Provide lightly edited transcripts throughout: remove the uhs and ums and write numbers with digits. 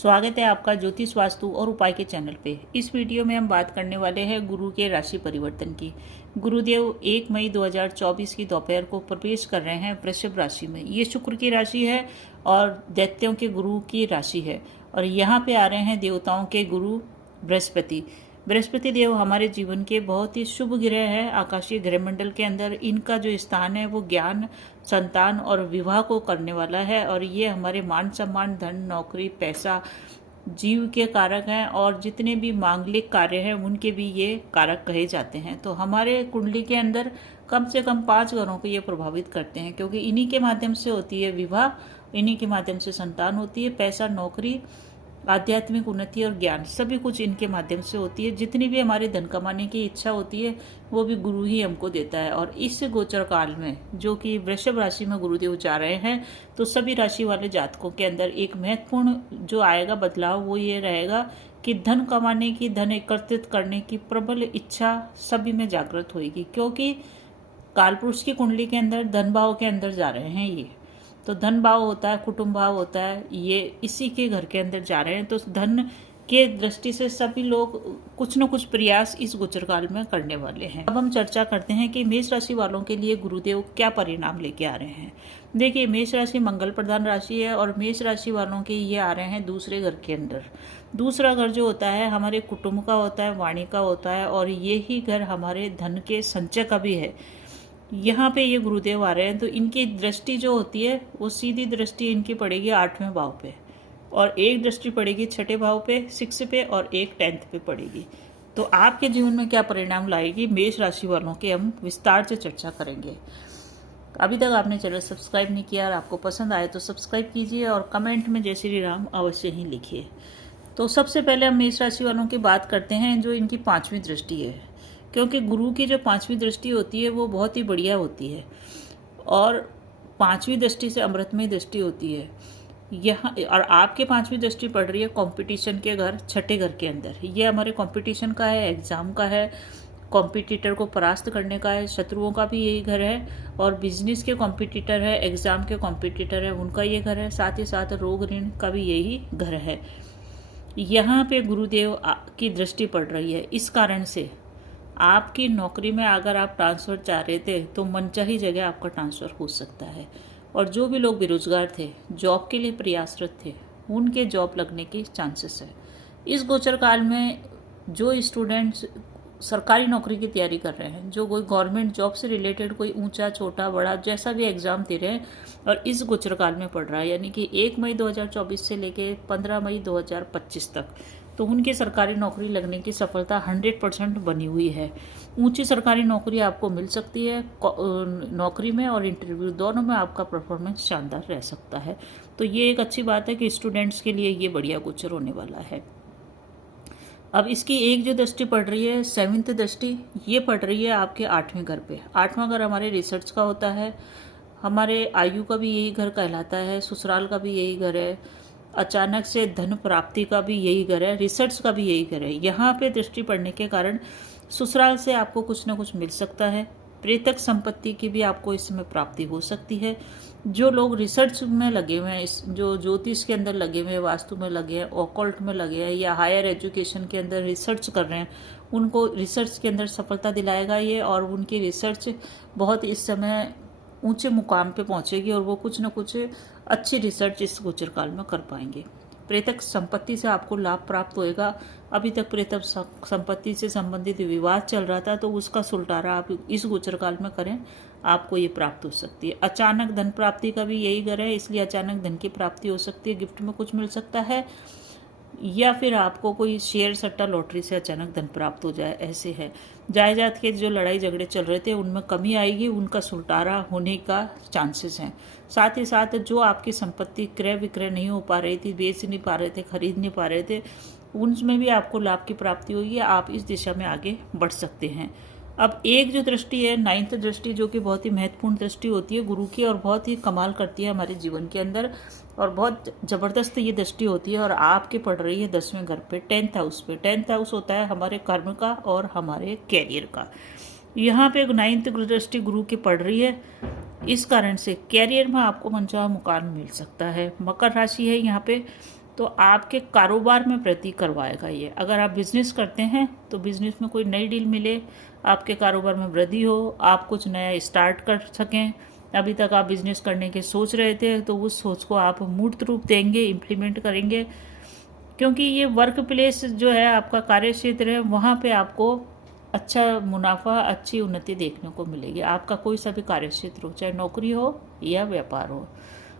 स्वागत है आपका ज्योतिष वास्तु और उपाय के चैनल पे। इस वीडियो में हम बात करने वाले हैं गुरु के राशि परिवर्तन की। गुरुदेव 1 मई 2024 की दोपहर को प्रवेश कर रहे हैं वृषभ राशि में। ये शुक्र की राशि है और दैत्यों के गुरु की राशि है और यहाँ पे आ रहे हैं देवताओं के गुरु बृहस्पति। बृहस्पति देव हमारे जीवन के बहुत ही शुभ ग्रह है। आकाशीय ग्रहमंडल के अंदर इनका जो स्थान है वो ज्ञान, संतान और विवाह को करने वाला है और ये हमारे मान सम्मान, धन, नौकरी, पैसा, जीव के कारक हैं और जितने भी मांगलिक कार्य हैं उनके भी ये कारक कहे जाते हैं। तो हमारे कुंडली के अंदर कम से कम 5 घरों को ये प्रभावित करते हैं क्योंकि इन्हीं के माध्यम से होती है विवाह, इन्हीं के माध्यम से संतान होती है, पैसा, नौकरी, आध्यात्मिक उन्नति और ज्ञान, सभी कुछ इनके माध्यम से होती है। जितनी भी हमारी धन कमाने की इच्छा होती है वो भी गुरु ही हमको देता है। और इस गोचर काल में जो कि वृषभ राशि में गुरुदेव जा रहे हैं तो सभी राशि वाले जातकों के अंदर एक महत्वपूर्ण जो आएगा बदलाव वो ये रहेगा कि धन कमाने की, धन एकत्रित करने की प्रबल इच्छा सभी में जागृत होगी क्योंकि कालपुरुष की कुंडली के अंदर धन भाव के अंदर जा रहे हैं ये। तो धन भाव होता है, कुटुंब भाव होता है, ये इसी के घर के अंदर जा रहे हैं। तो धन के दृष्टि से सभी लोग कुछ न कुछ प्रयास इस गोचर काल में करने वाले हैं। अब हम चर्चा करते हैं कि मेष राशि वालों के लिए गुरुदेव क्या परिणाम लेके आ रहे हैं। देखिए, मेष राशि मंगल प्रधान राशि है और मेष राशि वालों के ये आ रहे हैं दूसरे घर के अंदर। दूसरा घर जो होता है हमारे कुटुंब का होता है, वाणी का होता है और यही घर हमारे धन के संचय का भी है। यहाँ पे ये गुरुदेव आ रहे हैं तो इनकी दृष्टि जो होती है वो सीधी दृष्टि इनकी पड़ेगी 8वें भाव पे और एक दृष्टि पड़ेगी 6ठे भाव पे, 6 पे और एक 10th पे पड़ेगी। तो आपके जीवन में क्या परिणाम लाएगी मेष राशि वालों के हम विस्तार से चर्चा करेंगे। अभी तक आपने चैनल सब्सक्राइब नहीं किया और आपको पसंद आए तो सब्सक्राइब कीजिए और कमेंट में जय श्री राम अवश्य ही लिखिए। तो सबसे पहले हम मेष राशि वालों की बात करते हैं जो इनकी 5वीं दृष्टि है, क्योंकि गुरु की जो 5वीं दृष्टि होती है वो बहुत ही बढ़िया होती है और 5वीं दृष्टि से अमृतमय दृष्टि होती है यहाँ। और आपके 5वीं दृष्टि पड़ रही है कंपटीशन के घर, 6ठे घर के अंदर। ये हमारे कंपटीशन का है, एग्जाम का है, कॉम्पिटिटर को परास्त करने का है, शत्रुओं का भी यही घर है और बिजनेस के कॉम्पिटिटर है, एग्जाम के कॉम्पिटिटर है, उनका ये घर है। साथ ही साथ रोग ऋण का भी यही घर है। यहाँ पे गुरुदेव की दृष्टि पड़ रही है। इस कारण से आपकी नौकरी में अगर आप ट्रांसफ़र चाह रहे थे तो मनचाही जगह आपका ट्रांसफ़र हो सकता है और जो भी लोग बेरोजगार थे, जॉब के लिए प्रयासरत थे, उनके जॉब लगने के चांसेस है। इस गोचर काल में जो स्टूडेंट्स सरकारी नौकरी की तैयारी कर रहे हैं, जो कोई गवर्नमेंट जॉब से रिलेटेड कोई ऊंचा, छोटा, बड़ा जैसा भी एग्ज़ाम दे रहे हैं और इस गोचर काल में पढ़ रहा है, यानी कि 1 मई 2024 से लेके 15 मई 2025 तक, तो उनकी सरकारी नौकरी लगने की सफलता 100% बनी हुई है। ऊंची सरकारी नौकरी आपको मिल सकती है। नौकरी में और इंटरव्यू दोनों में आपका परफॉर्मेंस शानदार रह सकता है। तो ये एक अच्छी बात है कि स्टूडेंट्स के लिए ये बढ़िया गोचर होने वाला है। अब इसकी एक जो दृष्टि पड़ रही है 7th दृष्टि, ये पड़ रही है आपके 8वें घर पे। 8वां घर हमारे रिसर्च का होता है, हमारे आयु का भी यही घर कहलाता है, ससुराल का भी यही घर है, अचानक से धन प्राप्ति का भी यही घर है, रिसर्च का भी यही घर है। यहाँ पे दृष्टि पड़ने के कारण ससुराल से आपको कुछ ना कुछ मिल सकता है। प्रेतक संपत्ति की भी आपको इसमें प्राप्ति हो सकती है। जो लोग रिसर्च में लगे हुए हैं, जो ज्योतिष के अंदर लगे हुए हैं, वास्तु में लगे हैं, ऑकल्ट में लगे हैं या हायर एजुकेशन के अंदर रिसर्च कर रहे हैं, उनको रिसर्च के अंदर सफलता दिलाएगा ये और उनकी रिसर्च बहुत इस समय ऊंचे मुकाम पे पहुंचेगी और वो कुछ न कुछ अच्छी रिसर्च इस गोचर काल में कर पाएंगे। प्रेतक संपत्ति से आपको लाभ प्राप्त होएगा। अभी तक प्रेतक संपत्ति से संबंधित विवाद चल रहा था तो उसका सुलटारा आप इस गोचर काल में करें, आपको ये प्राप्त हो सकती है। अचानक धन प्राप्ति का भी यही घर है, इसलिए अचानक धन की प्राप्ति हो सकती है, गिफ्ट में कुछ मिल सकता है या फिर आपको कोई शेयर सट्टा लॉटरी से अचानक धन प्राप्त हो जाए, ऐसे है। जायदाद के जो लड़ाई झगड़े चल रहे थे उनमें कमी आएगी, उनका सुलटारा होने का चांसेस हैं। साथ ही साथ जो आपकी संपत्ति क्रय विक्रय नहीं हो पा रही थी, बेच नहीं पा रहे थे, खरीद नहीं पा रहे थे, उनमें भी आपको लाभ की प्राप्ति होगी, आप इस दिशा में आगे बढ़ सकते हैं। अब एक जो दृष्टि है 9th दृष्टि, जो कि बहुत ही महत्वपूर्ण दृष्टि होती है गुरु की और बहुत ही कमाल करती है हमारे जीवन के अंदर और बहुत ज़बरदस्त ये दृष्टि होती है और आपके पड़ रही है 10वें घर पे, 10th हाउस पे। 10th हाउस होता है हमारे कर्म का और हमारे कैरियर का। यहाँ पे 9th दृष्टि गुरु की पड़ रही है, इस कारण से कैरियर में आपको मनचाहा मुकाम मिल सकता है। मकर राशि है यहाँ पे, तो आपके कारोबार में वृद्धि करवाएगा ये। अगर आप बिजनेस करते हैं तो बिजनेस में कोई नई डील मिले, आपके कारोबार में वृद्धि हो, आप कुछ नया स्टार्ट कर सकें। अभी तक आप बिजनेस करने के सोच रहे थे तो उस सोच को आप मूर्त रूप देंगे, इम्प्लीमेंट करेंगे, क्योंकि ये वर्क प्लेस जो है आपका कार्य क्षेत्र है, वहाँ पे आपको अच्छा मुनाफा, अच्छी उन्नति देखने को मिलेगी। आपका कोई सा भी कार्य क्षेत्र हो, चाहे नौकरी हो या व्यापार हो।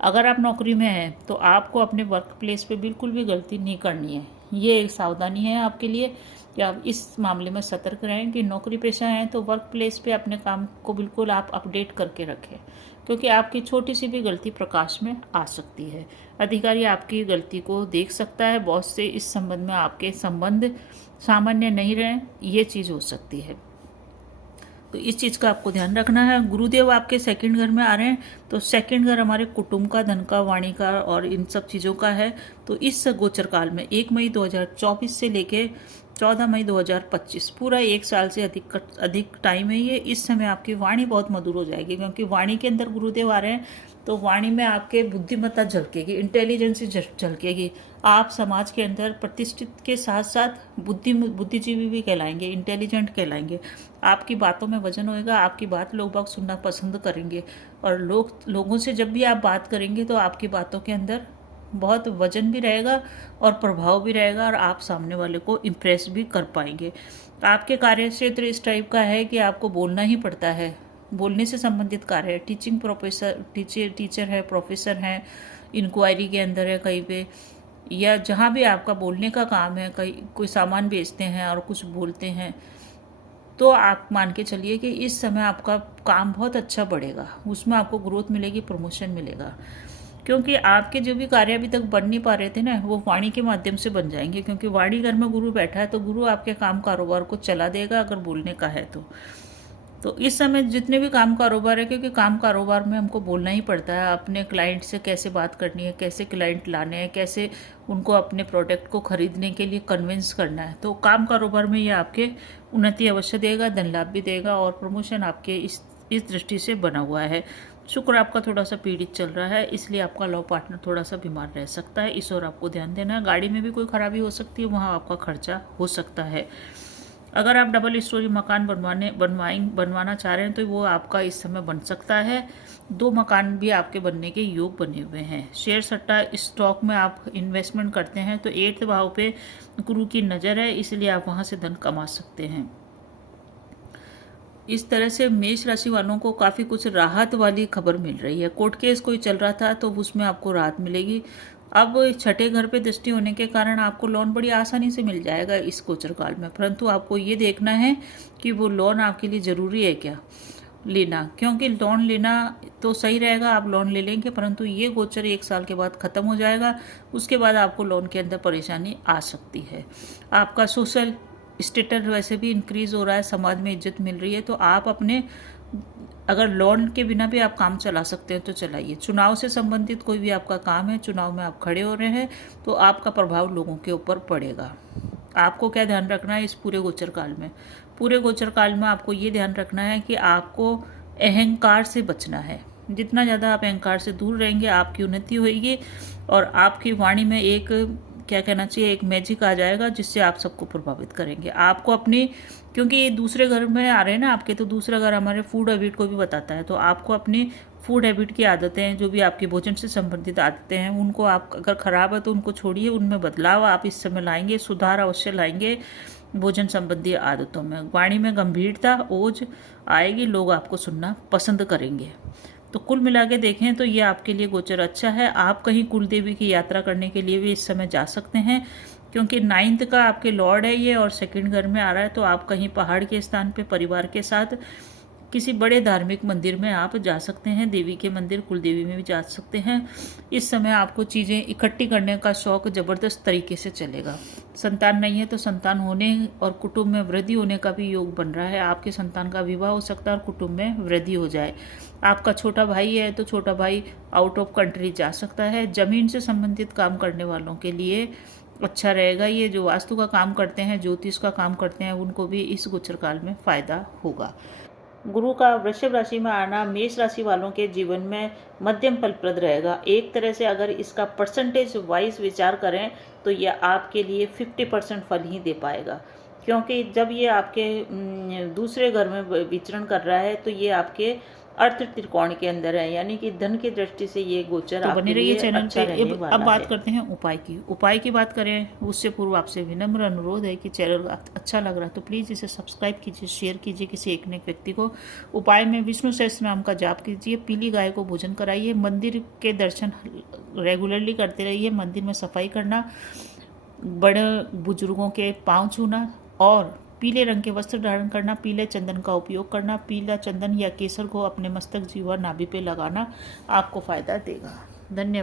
अगर आप नौकरी में हैं तो आपको अपने वर्क प्लेस पे बिल्कुल भी गलती नहीं करनी है। ये एक सावधानी है आपके लिए कि आप इस मामले में सतर्क रहें कि नौकरी पेशा हैं तो वर्क प्लेस पे अपने काम को बिल्कुल आप अपडेट करके रखें, क्योंकि आपकी छोटी सी भी गलती प्रकाश में आ सकती है। अधिकारी आपकी गलती को देख सकता है, बॉस से इस संबंध में आपके संबंध सामान्य नहीं रहे, ये चीज़ हो सकती है। तो इस चीज़ का आपको ध्यान रखना है। गुरुदेव आपके सेकंड घर में आ रहे हैं, तो सेकंड घर हमारे कुटुंब का, धन का, वाणी का और इन सब चीज़ों का है। तो इस गोचर काल में 1 मई 2024 से लेके 14 मई 2025 पूरा 1 साल से अधिक टाइम है ये। इस समय आपकी वाणी बहुत मधुर हो जाएगी, क्योंकि वाणी के अंदर गुरुदेव आ रहे हैं, तो वाणी में आपके बुद्धिमत्ता झलकेगी, इंटेलिजेंस झलकेगी। आप समाज के अंदर प्रतिष्ठित के साथ साथ बुद्धिजीवी भी कहलाएंगे, इंटेलिजेंट कहलाएंगे। आपकी बातों में वजन होएगा, आपकी बात लोग बाग सुनना पसंद करेंगे, और लोगों से जब भी आप बात करेंगे तो आपकी बातों के अंदर बहुत वजन भी रहेगा और प्रभाव भी रहेगा, और आप सामने वाले को इम्प्रेस भी कर पाएंगे। आपके कार्य क्षेत्र इस टाइप का है कि आपको बोलना ही पड़ता है, बोलने से संबंधित कार्य है। टीचिंग प्रोफेसर, टीचर है, प्रोफेसर हैं, इंक्वायरी के अंदर है कहीं पे, या जहाँ भी आपका बोलने का काम है, कहीं कोई सामान बेचते हैं और कुछ बोलते हैं, तो आप मान के चलिए कि इस समय आपका काम बहुत अच्छा बढ़ेगा, उसमें आपको ग्रोथ मिलेगी, प्रमोशन मिलेगा। क्योंकि आपके जो भी कार्य अभी तक बन नहीं पा रहे थे ना, वो वाणी के माध्यम से बन जाएंगे, क्योंकि वाणी घर में गुरु बैठा है, तो गुरु आपके काम कारोबार को चला देगा अगर बोलने का है तो इस समय जितने भी काम कारोबार है, क्योंकि काम कारोबार में हमको बोलना ही पड़ता है, अपने क्लाइंट से कैसे बात करनी है, कैसे क्लाइंट लाने हैं, कैसे उनको अपने प्रोडक्ट को खरीदने के लिए कन्विंस करना है, तो काम कारोबार में ये आपके उन्नति अवश्य देगा, धन लाभ भी देगा, और प्रमोशन आपके इस दृष्टि से बना हुआ है। शुक्र आपका थोड़ा सा पीड़ित चल रहा है, इसलिए आपका लव पार्टनर थोड़ा सा बीमार रह सकता है, इस ओर आपको ध्यान देना है। गाड़ी में भी कोई खराबी हो सकती है, वहाँ आपका खर्चा हो सकता है। अगर आप डबल स्टोरी मकान बनवाना चाह रहे हैं तो वो आपका इस समय बन सकता है। 2 मकान भी आपके बनने के योग बने हुए हैं। शेयर सट्टा स्टॉक में आप इन्वेस्टमेंट करते हैं तो 8वें भाव पे गुरु की नज़र है, इसलिए आप वहाँ से धन कमा सकते हैं। इस तरह से मेष राशि वालों को काफ़ी कुछ राहत वाली खबर मिल रही है। कोर्ट केस कोई चल रहा था तो उसमें आपको राहत मिलेगी। अब 6ठे घर पे दृष्टि होने के कारण आपको लोन बड़ी आसानी से मिल जाएगा इस गोचर काल में, परंतु आपको ये देखना है कि वो लोन आपके लिए ज़रूरी है क्या लेना, क्योंकि लोन लेना तो सही रहेगा, आप लोन ले लेंगे, परंतु ये गोचर 1 साल के बाद ख़त्म हो जाएगा। उसके बाद आपको लोन के अंदर परेशानी आ सकती है। आपका सोशल स्टेटस वैसे भी इंक्रीज हो रहा है, समाज में इज्जत मिल रही है, तो आप अपने अगर लोन के बिना भी आप काम चला सकते हैं तो चलाइए। चुनाव से संबंधित कोई भी आपका काम है, चुनाव में आप खड़े हो रहे हैं, तो आपका प्रभाव लोगों के ऊपर पड़ेगा। आपको क्या ध्यान रखना है इस पूरे गोचर काल में? पूरे गोचर काल में आपको ये ध्यान रखना है कि आपको अहंकार से बचना है। जितना ज़्यादा आप अहंकार से दूर रहेंगे, आपकी उन्नति होगी, और आपकी वाणी में एक क्या कहना चाहिए, एक मैजिक आ जाएगा जिससे आप सबको प्रभावित करेंगे। आपको अपनी, क्योंकि ये दूसरे घर में आ रहे हैं ना आपके, तो दूसरा घर हमारे फूड हैबिट को भी बताता है, तो आपको अपनी फूड हैबिट की आदतें, जो भी आपके भोजन से संबंधित आदतें हैं, उनको आप अगर ख़राब है तो उनको छोड़िए, उनमें बदलाव आप इस समय लाएंगे, सुधार अवश्य लाएंगे भोजन संबंधी आदतों में। वाणी में गंभीरता, ओज आएगी, लोग आपको सुनना पसंद करेंगे। तो कुल मिला के देखें तो ये आपके लिए गोचर अच्छा है। आप कहीं कुल देवी की यात्रा करने के लिए भी इस समय जा सकते हैं, क्योंकि 9th का आपके लॉर्ड है ये, और सेकंड घर में आ रहा है, तो आप कहीं पहाड़ के स्थान पे परिवार के साथ किसी बड़े धार्मिक मंदिर में आप जा सकते हैं, देवी के मंदिर, कुल देवी में भी जा सकते हैं। इस समय आपको चीज़ें इकट्ठी करने का शौक ज़बरदस्त तरीके से चलेगा। संतान नहीं है तो संतान होने और कुटुंब में वृद्धि होने का भी योग बन रहा है। आपके संतान का विवाह हो सकता है और कुटुंब में वृद्धि हो जाए। आपका छोटा भाई है तो छोटा भाई आउट ऑफ कंट्री जा सकता है। जमीन से संबंधित काम करने वालों के लिए अच्छा रहेगा ये। जो वास्तु का काम करते हैं, ज्योतिष का काम करते हैं, उनको भी इस गोचर काल में फ़ायदा होगा। गुरु का वृषभ राशि में आना मेष राशि वालों के जीवन में मध्यम फलप्रद रहेगा। एक तरह से अगर इसका परसेंटेज वाइज विचार करें तो यह आपके लिए 50% फल ही दे पाएगा, क्योंकि जब ये आपके दूसरे घर में विचरण कर रहा है तो ये आपके अर्थ त्रिकोण के अंदर है, यानी कि धन की दृष्टि से ये गोचर तो बने रहिए चैनल अच्छा पे। अब बात करते हैं उपाय की बात करें उससे पूर्व आपसे विनम्र अनुरोध है कि चैनल अच्छा लग रहा है तो प्लीज़ इसे सब्सक्राइब कीजिए, शेयर कीजिए किसी एक न एक व्यक्ति को। उपाय में विष्णु सहस्त्र नाम का जाप कीजिए, पीली गाय को भोजन कराइए, मंदिर के दर्शन रेगुलरली करते रहिए, मंदिर में सफाई करना, बड़े बुजुर्गों के पाँव छूना और पीले रंग के वस्त्र धारण करना, पीले चंदन का उपयोग करना, पीला चंदन या केसर को अपने मस्तक, जीवा, नाभि पे लगाना आपको फायदा देगा। धन्यवाद।